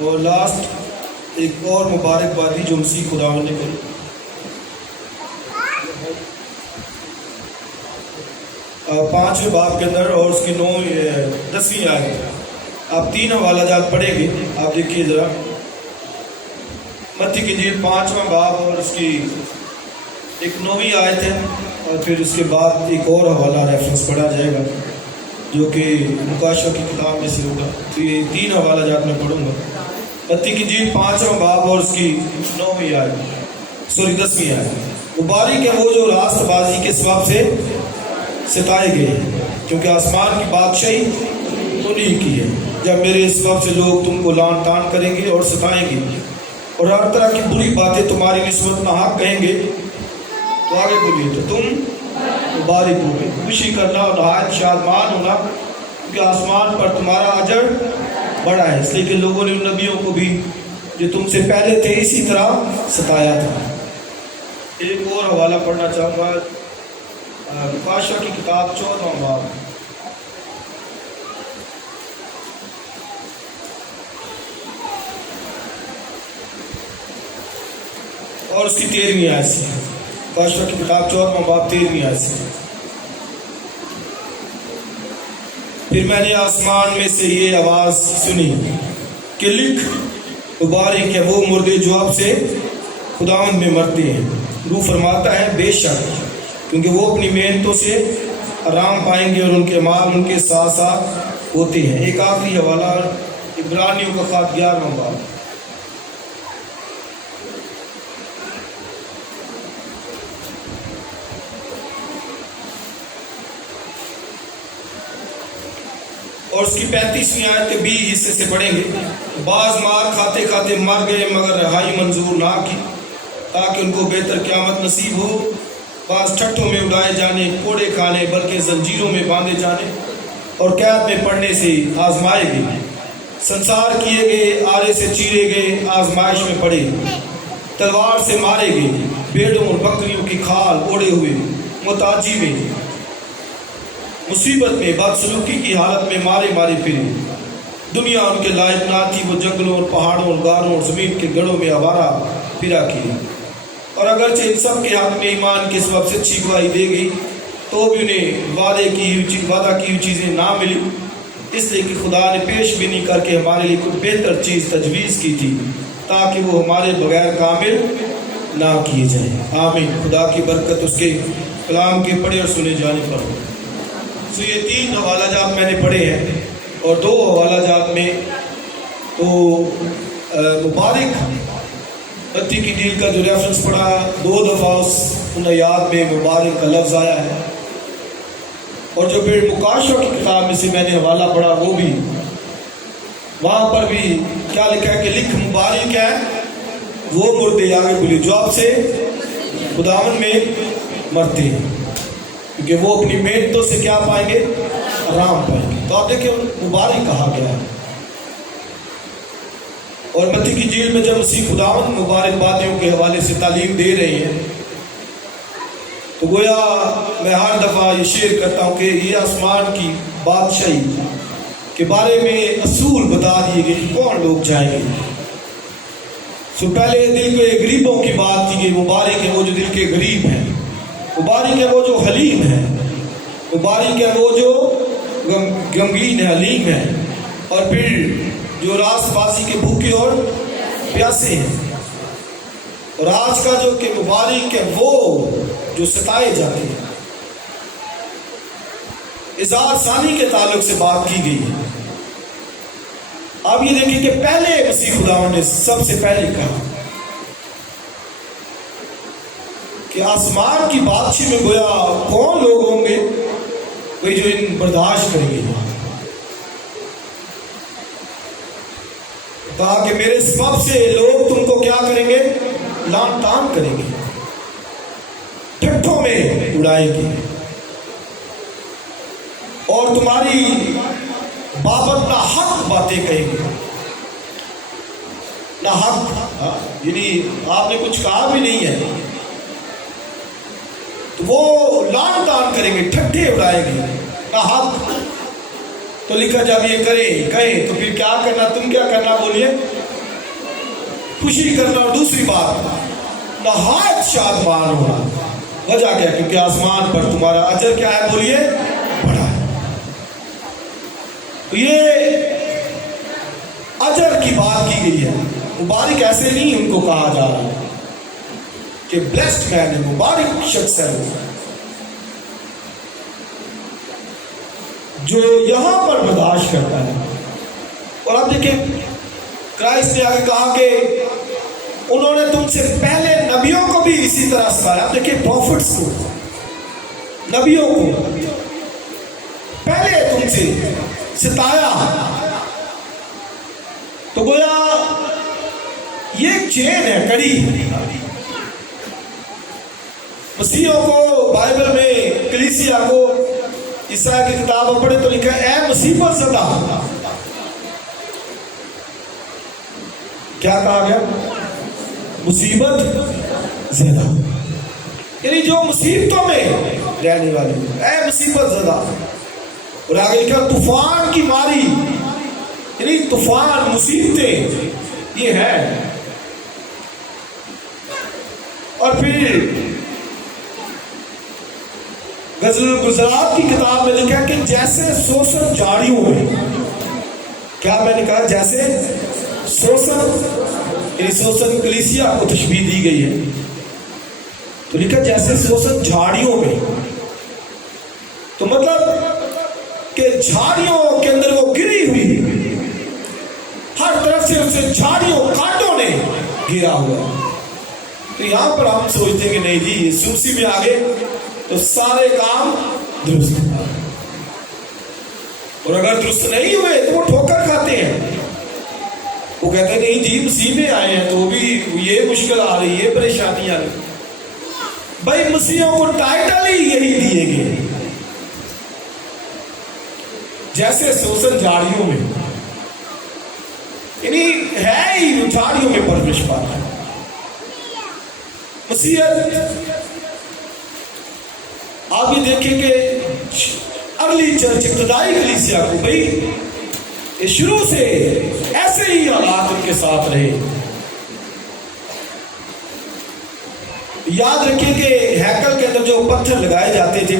اور لاسٹ ایک اور مبارکبادی جو مسیح خداوند نے کری. 5ویں باب کے اندر اور اس کی 10ویں آیت. آپ 3 حوالہ جات پڑھیں گے. آپ دیکھیے ذرا متی کی انجیل 5واں باب اور اس کی ایک 9ویں آیت ہے، اور پھر اس کے بعد ایک اور حوالہ ریفرنس پڑھا جائے گا جو کہ مکاشفہ کی کتاب میں سے ہوگا. تو یہ 3 حوالہ جات میں پڑھوں گا. متی کی انجیل 5واں باب اور اس کی 9ویں آیت 10ویں آیت. مبارک ہے وہ جو راست بازی کے سبب سے ستائے گئے، کیونکہ آسمان کی بادشاہی انہیں کی ہے. جب میرے سبب سے لوگ تم کو لان تان کریں گے اور ستائیں گے اور ہر طرح کی بری باتیں تمہاری نسبت ناحق کہیں گے، تو آگے بولیے، تو تم مبارک ہو گے، خوشی کرنا اور نہایت شادمان ہونا، کیونکہ آسمان پر تمہارا اجر بڑا ہے، اس لیے کہ لوگوں نے ان نبیوں کو بھی جو تم سے پہلے تھے اسی طرح ستایا تھا. ایک اور حوالہ پڑھنا چاہوں گا، مکاشفہ کی کتاب 14واں باب اور اس کی 13ویں آیت سے. مکاشفہ کی کتاب 14واں باب 13ویں آیت سے. پھر میں نے آسمان میں سے یہ آواز سنی کہ لکھ، مبارک ہے وہ مردے جو اب سے خداوند میں مرتے ہیں. روح فرماتا ہے بے شک، کیونکہ وہ اپنی محنتوں سے آرام پائیں گے اور ان کے مال ان کے ساتھ ساتھ ہوتے ہیں. ایک آخری حوالہ عبرانیوں کا خط 11واں باب اور اس کی 35ویں آیت کے 20 حصے سے پڑھیں گے. بعض مار کھاتے کھاتے مر گئے مگر رہائی منظور نہ کی، تاکہ ان کو بہتر قیامت نصیب ہو. بعض ٹھٹھوں میں اڑائے جانے، کوڑے کھانے، بلکہ زنجیروں میں باندھے جانے اور قید میں پڑنے سے آزمائے گئے، سنسار کیے گئے، آرے سے چیرے گئے، آزمائش میں پڑے، تلوار سے مارے گئے، بھیڑوں اور بکریوں کی کھال اوڑے ہوئے، محتاجی میں، مصیبت میں، بدسلوکی کی حالت میں مارے مارے پھرے. دنیا ان کے لائق نہ تھی، وہ جنگلوں اور پہاڑوں اور غاروں اور زمین کے گڑھوں میں آوارہ پھرا کیے. اور اگرچہ ان سب کے حق میں ایمان کے سبب سے اچھی گواہی دے گئی، تو بھی انہیں وعدہ کی ہوئی چیزیں نہ ملی، اس لیے کہ خدا نے پیش بینی کر کے ہمارے لیے کچھ بہتر چیز تجویز کی تھی، تاکہ وہ ہمارے بغیر کامل نہ کیے جائیں. آمین. خدا کی برکت اس کے کلام کے پڑھے اور سنے جانے پر ہو. تو یہ 3 حوالہ جات میں نے پڑھے ہیں، اور 2 حوالہ جات میں تو مبارک متی کی انجیل کا جو ریفرنس پڑھا 2 دفعہ ان آیات میں مبارک کا لفظ آیا ہے، اور جو پھر مکاشفہ کی کتاب میں سے میں نے حوالہ پڑھا وہ بھی وہاں پر بھی کیا لکھا ہے کہ لکھ، مبارک ہے وہ مردے، آگے بولی، جو آپ سے خداوند میں مرتے ہیں، کیونکہ وہ اپنی محنتوں سے کیا پائیں گے؟ آرام پائیں گے. تو آپ دیکھیں مبارک کہا گیا ہے. اور متی کی انجیل میں جب مسیح خداوند مبارک بادیوں کے حوالے سے تعلیم دے رہے ہیں، تو گویا میں ہر دفعہ یہ شیئر کرتا ہوں کہ یہ آسمان کی بادشاہی کے بارے میں اصول بتا دیے گئے کہ کون لوگ جائیں گے. سو پہلے دل کے غریبوں کی بات کی گئی. مبارک ہے وہ جو دل کے غریب ہیں، مبارک ہے وہ جو حلیم ہے، مبارک ہے وہ جو غمگین ہے، حلیم ہے، اور پھر جو راست بازی کے بھوکے اور پیاسے ہیں. اور آج کا جو کہ مبارک ہے وہ جو ستائے جاتے ہیں. اظہار ثانی کے تعلق سے بات کی گئی ہے. اب یہ دیکھیں کہ پہلے مسیح خداوند نے سب سے پہلے کہا کہ آسمان کی بادشاہی میں گویا کون لوگ ہوں گے وہی جو ان برداشت کریں گے. کہا کہ میرے سبب سے لوگ تم کو کیا کریں گے؟ لان تان کریں گے، ٹھٹھوں میں اڑائیں گے، اور تمہاری بابت نہ حق باتیں کہیں گے. نہ حق یعنی آپ نے کچھ کہا بھی نہیں ہے، تو وہ لان تان کریں گے، ٹھٹھے اڑائیں گے، نہ حق. تو لکھا جب یہ کہیں تو پھر کیا کرنا؟ تم کیا کرنا؟ بولیے خوشی کرنا، اور دوسری بات نہایت شادمان ہونا۔ وجہ کیا؟ کیونکہ آسمان پر تمہارا اجر کیا ہے؟ بولیے، بڑا ہے۔ یہ اجر کی بات کی گئی ہے۔ مبارک ایسے نہیں ان کو کہا جا رہا کہ بلیسڈ مین ہے، مبارک شخص ہے جو یہاں پر برداشت کرتا ہے۔ اور آپ دیکھیں کرائسٹ نے آگے کہا کہ انہوں نے تم سے پہلے نبیوں کو بھی اسی طرح ستایا۔ آپ دیکھیں پروفٹس کو، نبیوں کو پہلے تم سے ستایا۔ تو گویا یہ ایک چین ہے، کڑی۔ مسیحوں کو بائبل میں کلیسیا کو عیسائی کی کتاب پڑھے تو لکھا ہے اے مصیبت زدہ۔ کیا کہا گیا؟ مصیبت زدہ، یعنی جو مصیبتوں میں رہنے والے، اے مصیبت زدہ۔ اور آگے لکھا طوفان کی ماری، یعنی طوفان، مصیبتیں یہ ہے۔ اور پھر غزل الگزرات کی کتاب میں لکھا کہ جیسے سوسن جھاڑیوں میں، کیا میں نے کہا؟ جیسے سوسن، یعنی سوسن کلیسیا کو تشبیہ دی گئی ہے، تو لکھا جیسے سوسن جھاڑیوں میں۔ تو مطلب کہ جھاڑیوں کے اندر وہ گری ہوئی، ہر طرف سے اسے جھاڑیوں، کانٹوں نے گھیرا ہوا۔ تو یہاں پر ہم سوچتے ہیں کہ نہیں جی یسوع میں آگے تو سارے کام درست، اور اگر درست نہیں ہوئے تو وہ ٹھوکر کھاتے ہیں۔ وہ کہتے ہیں نہیں جی مسیح میں آئے ہیں تو وہ بھی یہ مشکل آ رہی ہے، پریشانی آ رہی۔ بھائی مسیحوں کو ٹائٹل ہی یہی دیے گئے، جیسے سوسن جھاڑیوں میں، یعنی ہے ہی جو جھاڑیوں میں پرورش پاتا ہے۔ مسیحیت آپ یہ دیکھیں کہ ارلی چرچ، ابتدائی کلیسیا کو بھائی شروع سے ایسے ہی حالات ان کے ساتھ رہے۔ یاد رکھیں کہ ہیکل کے اندر جو پتھر لگائے جاتے تھے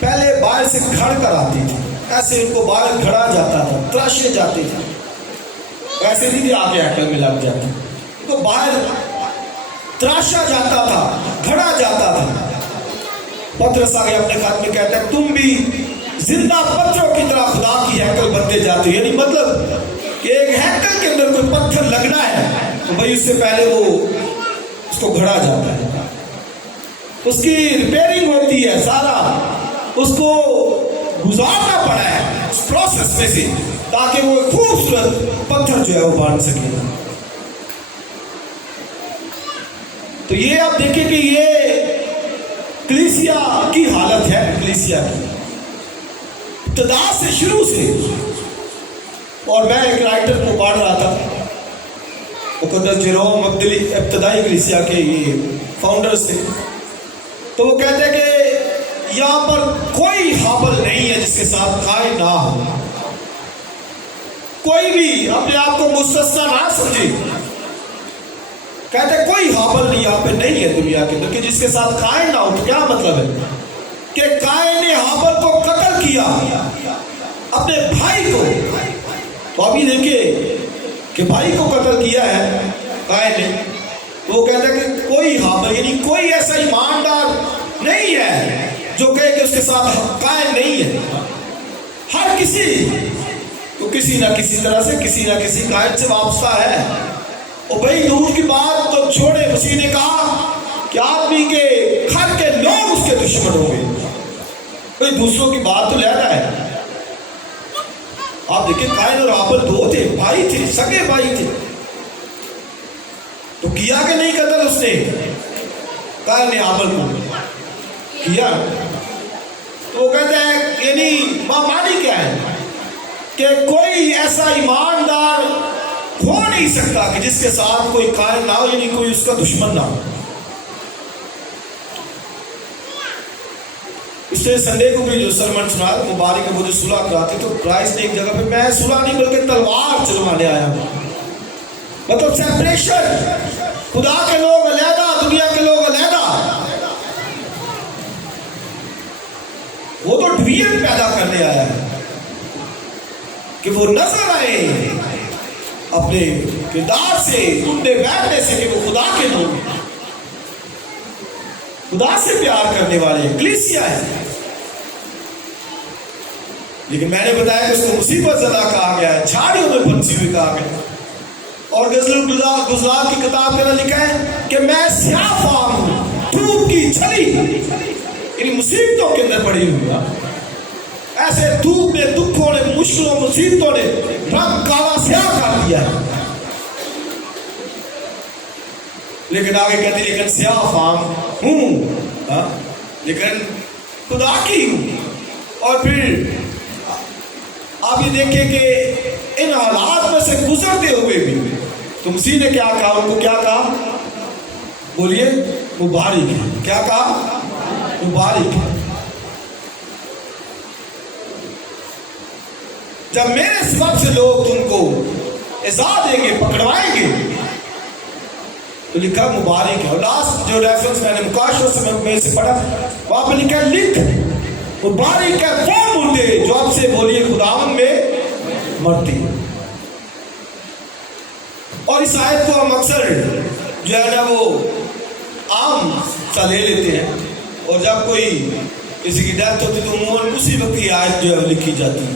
پہلے باہر سے گھڑ کر آتی تھی، ایسے ان کو باہر گھڑا جاتا تھا، تراشے جاتے تھے، ایسے نہیں تھے آگے ہیکل میں لگ جاتے، ان کو باہر تراشا جاتا تھا، گھڑا جاتا تھا۔ پترس آگے اپنے خط میں کہتا ہے تم بھی زندہ پتھروں کی طرح خدا کی ہیکل بنتے جاتے ہو، یعنی مطلب کہ ایک ہیکل کے اندر کوئی پتھر لگنا ہے تو بھائی اس سے پہلے وہ اس کو گھڑا جاتا ہے، اس کی ریپیئرنگ ہوتی ہے، سارا اس کو گزارنا پڑا ہے اس پروسیس میں سے تاکہ وہ خوبصورت پتھر جو ہے وہ بن سکے۔ تو یہ آپ دیکھیں کہ یہ کلیسیا کی حالت ہے، کلیسیا کی ابتدا سے، شروع سے۔ اور میں ایک رائٹر کو پڑھ رہا تھا، مقدس جیروم مگدلی، ابتدائی کلیسیا کے یہ فاؤنڈرز تھے، تو وہ کہتے ہیں کہ یہاں پر کوئی حابل نہیں ہے جس کے ساتھ قائم نہ ہو، کوئی بھی اپنے آپ کو مستثنا نہ سمجھے۔ کہتے ہیں کوئی حابل نہیں یہاں پہ نہیں ہے دنیا کے اندر کہ جس کے ساتھ قائن نہ ہو۔ تو کیا مطلب ہے کہ قائن نے حابل کو قتل کیا، اپنے بھائی کو۔ تو اب یہ دیکھیں کہ بھائی کو قتل کیا ہے قائن نے، وہ کہتا ہے کہ کوئی حابل، یعنی کوئی ایسا ایماندار نہیں ہے جو کہے کہ اس کے ساتھ قائن نہیں ہے۔ ہر کسی تو کسی نہ کسی طرح سے، کسی نہ کسی قائن سے وابستہ ہے۔ اور بھائی دور کی بات تو چھوڑے، مسیح نے کہا کہ آدمی کے گھر کے لوگ اس کے دشمن ہوں گے۔ بھائی دوسروں کی بات تو لینا ہے۔ آپ دیکھیں قائن اور حابل دو تھے، بھائی تھے، سگے بھائی تھے، تو کیا کہ نہیں قتل اس نے؟ قائن نے حابل کو کیا۔ تو وہ کہتا ہے یعنی معنی کیا ہے کہ کوئی ایسا ایماندار ہو نہیں سکتا کہ جس کے ساتھ کوئی قائن نہ ہو، یعنی کوئی اس کا دشمن نہ ہو۔ اس نے سنڈے کو بھی جو سرمن سنا مبارک ہے، وہ جو صلح کراتے تو کرائسٹ نے ایک جگہ پہ میں صلح نہیں بلکہ تلوار چلوانے آیا ہوں۔ مطلب سیپریشن، خدا کے لوگ علیحدہ، دنیا کے لوگ علیحدہ. وہ تو ڈویژن پیدا کرنے آیا ہے کہ وہ نظر آئے اپنے کردار سے، ٹوٹنے بیٹھنے سے کہ وہ خدا کے لوگ ہیں، خدا سے پیار کرنے والے کلیسیا ہے. لیکن میں نے بتایا کہ اس کو مصیبت زدہ کہا گیا ہے، جھاڑیوں میں پھنسی ہوئی کہا گیا. اور غزل الگزار کی کتاب کے اندر لکھا ہے کہ میں سیاہ فام ہوں، دھوپ کی چھلی، یعنی مصیبتوں کے اندر پڑی ہوئی. ایسے دھوپ میں، دکھوں نے، مشکلوں، مصیبتوں نے رنگ کالا سیاہ کر دیا. لیکن آگے کہتے لیکن سیاہ فام ہوں، لیکن خدا کی ہوں. اور پھر آپ یہ دیکھیں کہ ان حالات میں سے گزرتے ہوئے بھی تو مسیح نے کیا کہا؟ ان کو کیا کہا؟ بولیے، مبارک ہے. کیا کہا؟ مبارک ہے. جب میرے سبب سے لوگ تم کو ایذا دیں گے، پکڑوائیں گے، تو لکھا مبارک ہے. اور لاسٹ جو ریفرنس میں نے مکاشفہ میں سے پڑھا، وہاں پہ لکھا لکھ مبارک ہے وہ مردے جو اب سے، بولیے، خداوند میں مرتے ہیں. اور اس آیت کو ہم اکثر جو ہے نا وہ عام سا لے لیتے ہیں، اور جب کوئی کسی کی ڈیتھ ہوتی تو عموماً اسی وقت کی آیت جو ہے لکھی جاتی ہے.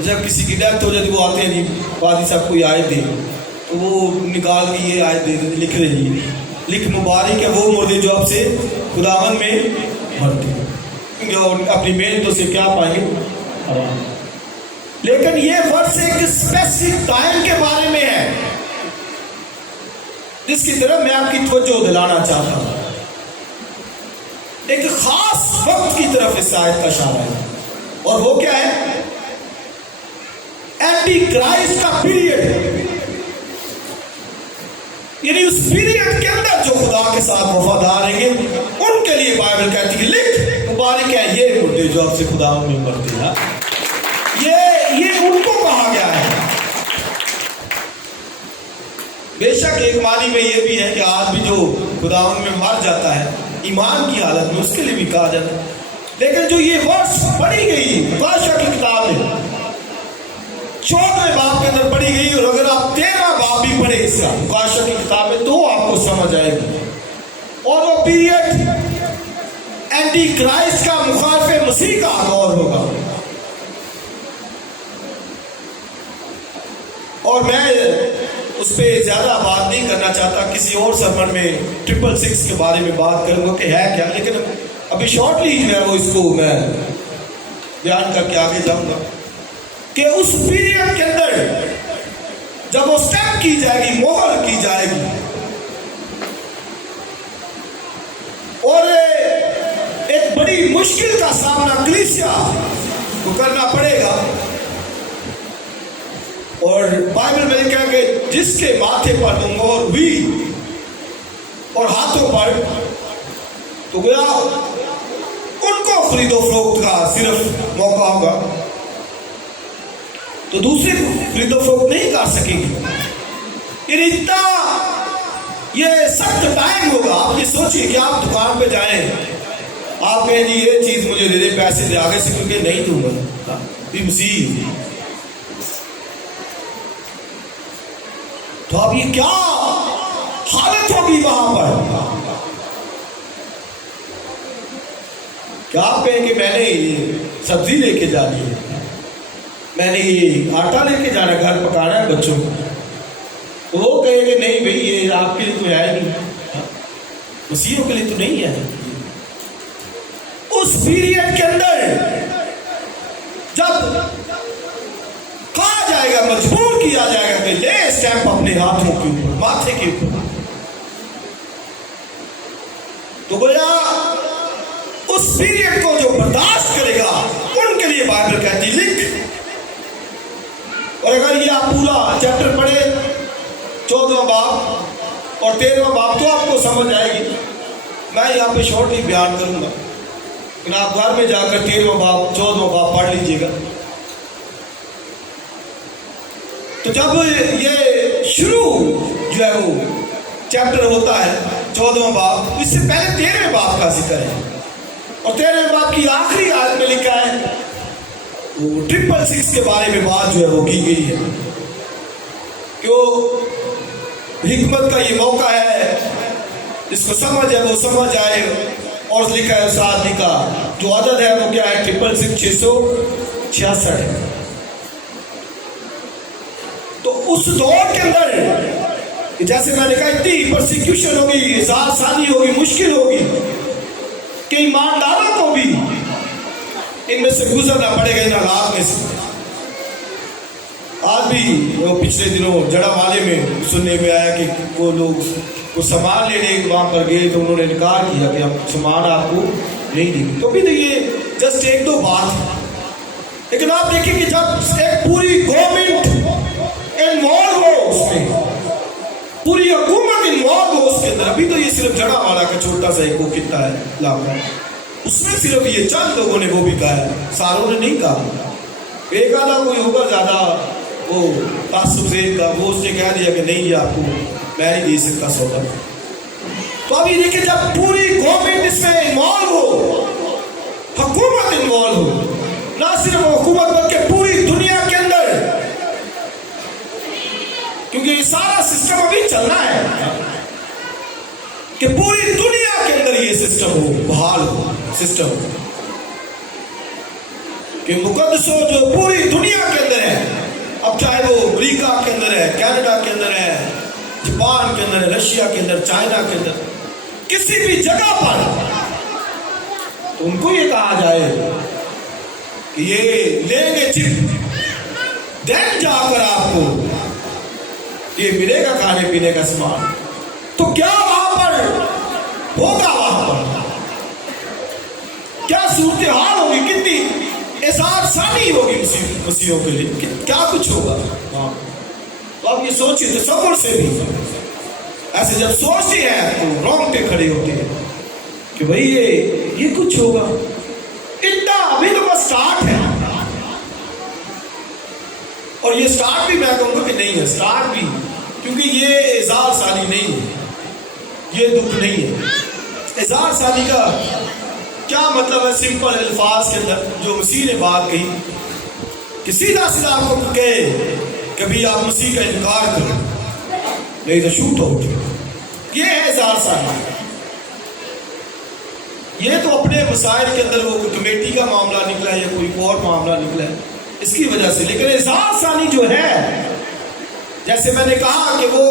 جب کسی کی ڈیتھ ہو جاتی وہ آتے ہیں، جی قاضی صاحب کوئی آیت دے، تو وہ نکال کے یہ آیت دے دیتے، لکھ رہی ہے لکھ مبارک ہے وہ مردے جو اب سے خداوند میں مرتے ہیں، کیونکہ اپنی محنتوں سے کیا پائیں گے؟ لیکن یہ ورس ایک اسپیسیفک ٹائم کے بارے میں ہے جس کی طرف میں آپ کی توجہ دلانا چاہتا ہوں. ایک خاص وقت کی طرف اس آیت کا اشارہ ہے، اور وہ کیا ہے؟ اینٹی کرائسٹ کا پیریڈ. یعنی اس پیریڈ کے اندر جو خدا کے ساتھ وفادار رہیں گے ان کے لیے بائبل کہتی ہے لکھ مبارک ہے یہ مردے جو اب سے خدا میں مرتے ہیں. یہ ان کو کہا گیا ہے. بے شک ایک معنی میں یہ بھی ہے کہ آج بھی جو خدا میں مر جاتا ہے ایمان کی حالت میں، اس کے لیے بھی کہا جاتا ہے. لیکن جو یہ ورس پڑھی گئی مکاشفہ کی کتاب میں 14ویں باب کے اندر پڑھی گئی، اور اگر آپ 13واں باب بھی پڑھے اس کا مکاشفہ کی کتاب میں تو آپ کو سمجھ آئے گی. اور وہ پیریڈ اینٹی کرائسٹ کا، مخالف مسیح کا دور ہوگا. اور میں اس پہ زیادہ بات نہیں کرنا چاہتا، کسی اور سرمن میں 666 کے بارے میں بات کروں گا کہ ہے کیا، لیکن ابھی شارٹلی جو ہے وہ اس کو میں بیان کر کے آگے جاؤں گا کہ اس پیریڈ کے اندر جب وہ سٹیمپ کی جائے گی، مہر کی جائے گی، اور ایک بڑی مشکل کا سامنا کلیسیا کو کرنا پڑے گا. اور بائبل میں لکھا ہے کہ جس کے ماتھے پر مہر ہوئی اور ہاتھوں پر، تو گویا ان کو خرید و فروخت کا صرف موقع ہوگا، تو دوسرے خرید و فروخت نہیں کر سکیں گے. یعنی اتنا یہ سخت ٹائم ہوگا. آپ یہ سوچیے کہ آپ دکان پہ جائیں، آپ کہیں جی یہ چیز مجھے دے دے، پیسے دے، آگے سے کیونکہ نہیں دوں گا، یہ مسیح. تو اب یہ کیا حالت ہوگی وہاں پر؟ کیا آپ کہیں کہ میں نے یہ سبزی لے کے جانی ہے، میں نے یہ آٹا لے کے جانا ہے، گھر پکانا ہے بچوں کو، تو وہ کہے کہ نہیں بھائی یہ آپ کے لیے تو ہے نہیں، مسیحوں کے لیے تو نہیں ہے. اس پیریڈ کے اندر جب کہا جائے گا، مجبور کیا جائے گا کہ لے اسٹیمپ اپنے ہاتھوں کے اوپر، ماتھے کے اوپر، تو گویا اس پیریڈ کو جو برداشت کرے گا ان کے لیے بائبل کہتی لکھ. اور اگر یہ آپ پورا چیپٹر پڑھے 14واں باب اور 13واں باب تو آپ کو سمجھ آئے گی. میں یہاں پہ شارٹلی بیان کروں گا، لیکن آپ گھر میں جا کر 13واں باب 14واں باب پڑھ لیجئے گا. تو جب یہ شروع جو ہے وہ چیپٹر ہوتا ہے 14واں باب، اس سے پہلے 13ویں باب کا ذکر ہے، اور 13ویں باب کی آخری آیت میں لکھا ہے وہ 666 کے بارے میں بات جو ہے وہ کی گئی ہے کہ وہ حکمت کا یہ موقع ہے، جس کو سمجھ ہے وہ سمجھ آئے، اور لکھا ہے اس آدمی کا جو عدد ہے وہ کیا ہے 666 ہے۔ تو اس دور کے اندر جیسے میں نے کہا اتنی پرسیکیوشن ہوگی، اظہار ثانی ہوگی، مشکل ہوگی کہ ایمانداروں کو بھی ان میں سے گزرنا پڑے گا، ان حالات میں سے۔ آج بھی وہ پچھلے دنوں جڑا والے میں سننے میں آیا کہ وہ لوگ وہ سامان لینے وہاں پر گئے تو انہوں نے انکار کیا کہ ہم سامان آپ کو نہیں دیں گے۔ تو بھی یہ جسٹ ایک دو بات ہے، لیکن آپ دیکھیں کہ جب ایک پوری گورنمنٹ انوالو ہو اس میں، پوری حکومت انوالو ہو اس کے اندر، ابھی تو یہ صرف جڑا والا کا چھوٹا سا ایک وہ کتا ہے علاقہ، اس میں صرف یہ چند لوگوں نے وہ بھی کہا ہے، ساروں نے نہیں کہا۔ ایک آدھا کوئی ہوگا زیادہ وہ تعصب زید کا، وہ اس نے کہہ دیا کہ نہیں یہ آپ کو میں نہیں دے سکتا سودا۔ تو ابھی دیکھیں جب پوری گورنمنٹ اس میں انوالو ہو، حکومت انوالو ہو، نہ صرف حکومت بلکہ پوری دنیا کے اندر، کیونکہ یہ سارا سسٹم ابھی چلنا ہے کہ پوری دنیا کے اندر یہ سسٹم ہو، بحال ہو سسٹم، کہ مقدس ہو جو پوری دنیا کے اندر ہے، اب چاہے وہ امریکہ کے اندر ہے، کینیڈا کے اندر ہے، جاپان کے اندر ہے، رشیا کے اندر، چائنا کے اندر، کسی بھی جگہ پر، تو ان کو یہ کہا جائے کہ یہ لیں گے چپ، دین جا کر آپ کو یہ ملے گا کھانے پینے کا سامان، تو کیا وہاں پر ہوگا، وہاں پر کیا صورتحال ہوگی، کتنی اظہار ثانی ہوگی مسیحوں کے لیے، کیا کچھ ہوگا۔ تو آپ یہ سوچیے، تصور سے بھی ایسے جب سوچتے ہیں تو رونگٹے کھڑے ہوتے ہیں کہ بھئی یہ کچھ ہوگا، اتنا ابھی تو بس سٹارٹ ہے، اور یہ سٹارٹ بھی میں کہوں گا کہ نہیں ہے، سٹارٹ بھی، کیونکہ یہ اظہار ثانی نہیں ہے، یہ دکھ نہیں ہے۔ اظہار ثانی کا کیا مطلب ہے؟ سمپل الفاظ کے اندر جو مسیح نے بات کہی کہ سیدھا سیدھا آپ کو کہے کبھی آپ مسیح کا انکار کریں نہیں تو شوٹ آؤٹ، یہ ہے اظہار ثانی۔ یہ تو اپنے مسائل کے اندر وہ کمیٹی کا معاملہ نکلا ہے یا کوئی اور معاملہ نکلا ہے اس کی وجہ سے، لیکن اظہار ثانی جو ہے، جیسے میں نے کہا کہ وہ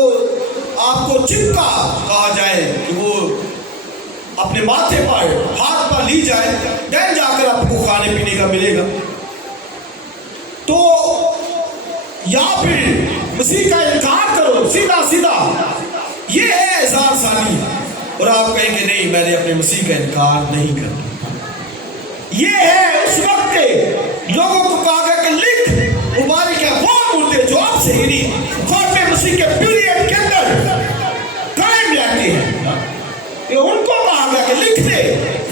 آپ کو چپکا کہا جائے کہ وہ اپنے ماتھے پر ہاتھ پر لی جائے، دین جا کر آپ کو کھانے پینے کا ملے گا، تو یا پھر مسیح کا انکار کرو سیدھا سیدھا، یہ ہے اظہار ثانی، اور آپ کہیں کہ نہیں میں نے اپنے مسیح کا انکار نہیں کرنا۔ یہ ہے اس وقت کے لوگوں کو کہا گیا کہ لکھ مبارک ہے وہ مردے جو آپ سے ہی خوف مسیح کے پیریڈ کے اندر قائم رہتے ہیں، یہ ان کو کہا گیا کہ لکھ دے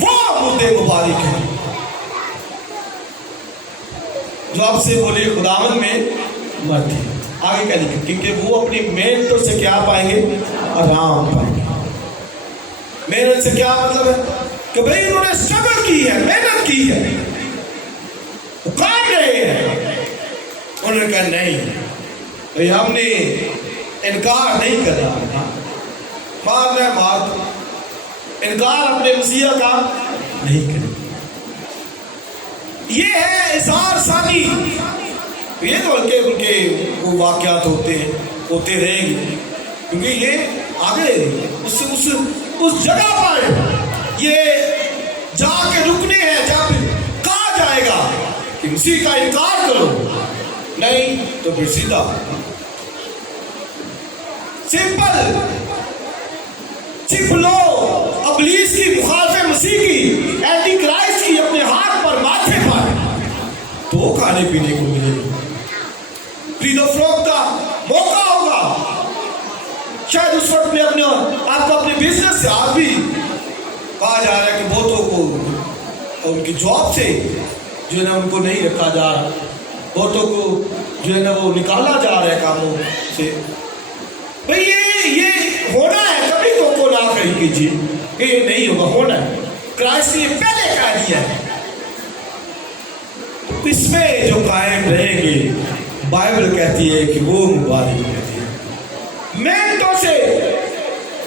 وہ مردے مبارک ہیں جو آپ سے بولے خداوند میں مرتے ہیں۔ آگے کیا لکھا؟ کیونکہ وہ اپنی محنتوں سے کیا پائیں گے؟ آرام پائیں گے۔ محنت سے کیا مطلب ہے؟ کہ بھئی انہوں نے اسٹرگل کی ہے، محنت کی ہے، وہ قائم رہے ہیں۔ انہوں نے کہا نہیں بھئی ہم نے انکار نہیں کرنا، مارنا ہے مار دو، انکار اپنے مسیح کا نہیں کرنا۔ یہ ہے اظہار ثانی۔ یہ تو ان کے وہ واقعات ہوتے رہیں گے، کیونکہ یہ آگے اس جگہ پر یہ جا کے رکنے ہیں جب کہا جائے گا کہ مسیح کا انکار کرو، نہیں تو پھر سیدھا سمپل چپ لو ابلیس کی، مخالف مسیح کی، اینٹی کرائسٹ کی اپنے ہاتھ پر ماتھے پر، تو وہ کھانے پینے کو ملے گا۔ خرید و فروخت کا موقع ہوگا، شاید اس وقت میں آپ کو اپنے بزنس سے آج بھی کہا جا رہا ہے کہ بہتوں کو ان کی جاب سے جو ہے نا ان کو نہیں رکھا جا رہا، بہتوں کو جو ہے نا وہ نکالا جا رہا ہے کاموں سے، کیجیے, یہ نہیں ہوگا, ہونا ہے. کرائسٹ نے پہلے کہہ دیا ہے. اس میں جو قائم رہیں گے بائبل کہتی ہے کہ وہ مبارک کہتی ہے. محنتوں سے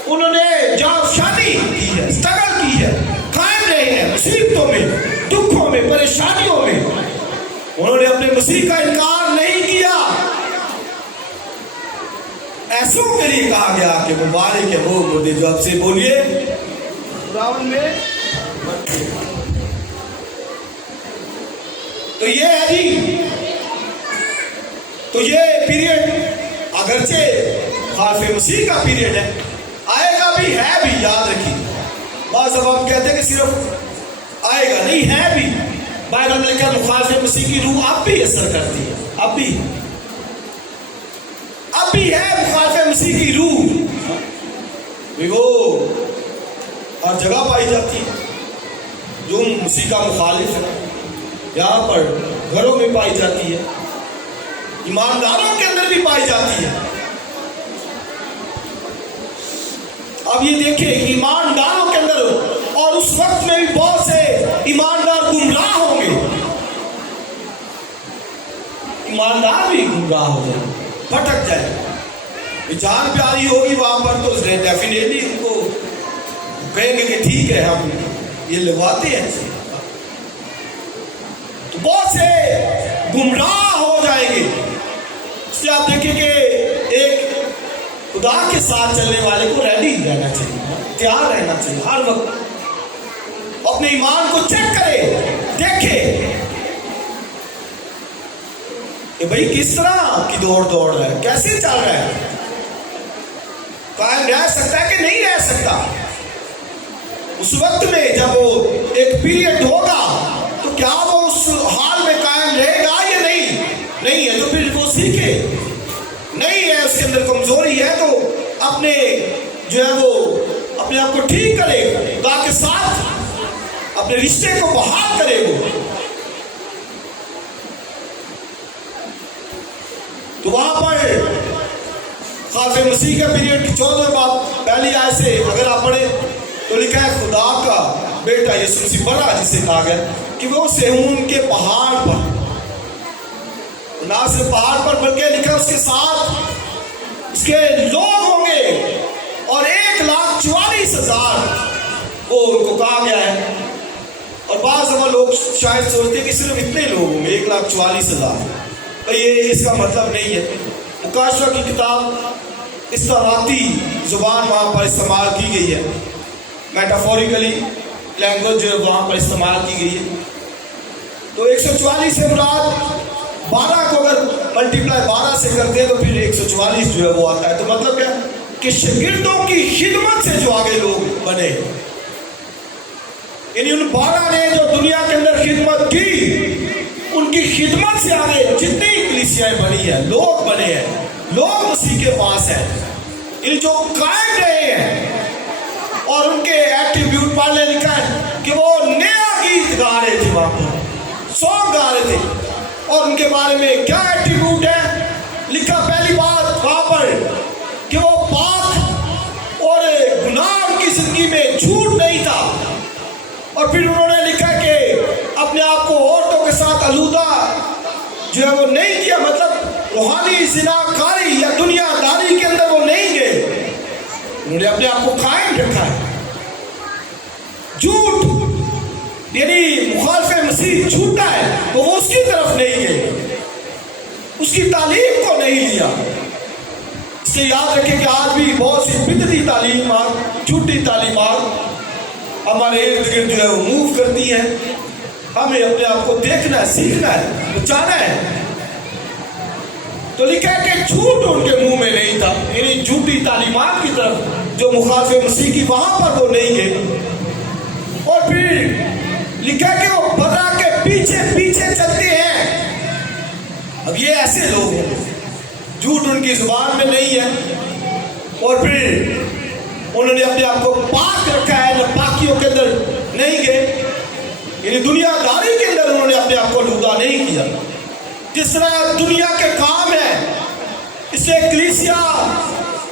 انہوں نے جاب شادی کی ہے, اسٹرگل کی ہے, قائم رہے ہیں مصیبتوں میں, دکھوں میں, پریشانیوں میں. انہوں نے اپنے مسیح کا انکار نہیں کیا. ایسوں کے لیے کہا گیا کہ مبارک ہے وہ مردے جو اب سے بولیے خداوند میں. تو یہ ہے جی, تو یہ پیریڈ اگرچہ خالف مسیح کا پیریڈ ہے, آئے گا بھی, ہے بھی, یاد رکھیے. بعض اب ہم کہتے ہیں کہ صرف آئے گا, نہیں ہے بھی. بائبل میں لکھا ہے خالف مسیح کی روح اب بھی اثر کرتی ہے, اب بھی ہے خالف مسیح کی روح. وہ ہر جگہ پائی جاتی ہے. جو مسیح کا مخالف ہے یہاں پر گھروں میں پائی جاتی ہے, ایمانداروں کے اندر بھی پائی جاتی ہے. اب یہ دیکھیں ایمانداروں کے اندر, اور اس وقت میں بھی بہت سے ایماندار گمراہ ہوں گے. ایماندار بھی گمراہ ہو جائے, بھٹک جائے. جان پیاری ہوگی وہاں پر تو ڈیفینیٹلی ان کو کہیں گے کہ ٹھیک ہے ہم یہ لگواتے ہیں. تو بہت سے گمراہ ہو جائیں گے. اس سے آپ دیکھیں کہ ایک خدا کے ساتھ چلنے والے کو ریڈی رہنا چاہیے, تیار رہنا چاہیے ہر وقت. اپنے ایمان کو چیک کرے, دیکھے کہ بھئی کس طرح کی دوڑ رہا ہے, کیسے چل رہا ہے, قائم رہ سکتا ہے کہ نہیں رہ سکتا. اس وقت میں جب وہ ایک پیریڈ ہوگا تو کیا وہ اس حال میں قائم رہے گا یا نہیں ہے, تو پھر وہ سیکھے. نہیں ہے اس کے اندر کمزوری ہے تو اپنے جو ہے وہ اپنے آپ کو ٹھیک کرے, خدا کے ساتھ اپنے رشتے کو بحال کرے. وہ تو وہاں پر خالف مسیح کا پیریڈ کی 14 بات پہلی آیت سے اگر آپ پڑھیں تو لکھا ہے خدا کا بیٹا یسوع مسیح بڑا, جسے کہا گیا کہ وہ سیہون کے پہاڑ پر, نہ صرف پہاڑ پر بلکہ لکھا اس کے ساتھ اس کے لوگ ہوں گے, اور 1,44,000 وہ ان کو کہا گیا ہے. اور بعض دفعہ لوگ شاید سوچتے ہیں کہ صرف اتنے لوگ ہوں گے 1,44,000. یہ اس کا مطلب نہیں ہے. مکاشفہ کی کتاب استعاراتی زبان وہاں پر استعمال کی گئی ہے, میٹافوریکلی لینگویج جو ہے وہاں پر استعمال کی گئی ہے. تو 144 سے مراد 12 کو اگر ملٹیپلائی 12 سے کرتے ہیں تو پھر 144 جو ہے وہ آتا ہے. تو مطلب کیا کہ شاگردوں کی خدمت سے جو آگے لوگ بنے, یعنی ان 12 نے جو دنیا کے اندر خدمت کی, ان کی خدمت سے آگے جتنی کلیسیاں بنی ہیں, لوگ بنے ہیں, لوگ مسیح کے پاس ہیں, ان جو قائم رہے ہیں. اور ان کے ایٹریبیوٹ پڑھنے لکھا ہے کہ وہ نیا گیت گا رہے تھے, وہاں پر سونگ گا رہے تھے. اور ان کے بارے میں کیا ایٹریبیوٹ ہے لکھا, پہلی بات وہاں پر کہ وہ پاک اور گناہ ان کی زندگی میں جھوٹ نہیں تھا. اور پھر انہوں نے لکھا کہ اپنے آپ کو عورتوں کے ساتھ آلودہ جو ہے وہ نہیں کیا, مطلب روحانی زناکاری یا دنیا داری کے اندر وہ نہیں گئے. انہوں نے اپنے آپ کو قائم رکھا ہے. جھوٹ یعنی مخالف مسیح جھوٹا ہے تو وہ اس کی طرف نہیں گئے, اس کی تعلیم کو نہیں لیا. اس سے یاد رکھیں کہ آج بھی بہت سی بدعتی تعلیمات, جھوٹی تعلیمات ہمارے ارد گرد جو ہے وہ موو کرتی ہیں. ہمیں اپنے آپ کو دیکھنا ہے, سیکھنا ہے, بچانا ہے. تو لکھا ہے کہ جھوٹ ان کے منہ میں نہیں تھا, یعنی جھوٹی تعلیمات کی طرف جو مخالف مسیح کی وہاں پر وہ نہیں گئے. اور پھر لکھا ہے کہ وہ بدا کے پیچھے پیچھے چلتے ہیں. اب یہ ایسے لوگ ہیں, جھوٹ ان کی زبان میں نہیں ہے, اور پھر انہوں نے اپنے آپ کو پاک رکھا ہے, ناپاکیوں کے اندر نہیں گئے, یعنی دنیا داری کے اندر انہوں نے اپنے آپ کو آلودہ نہیں کیا. جس طرح دنیا کے کام ہے, اس سے کلیسیا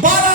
12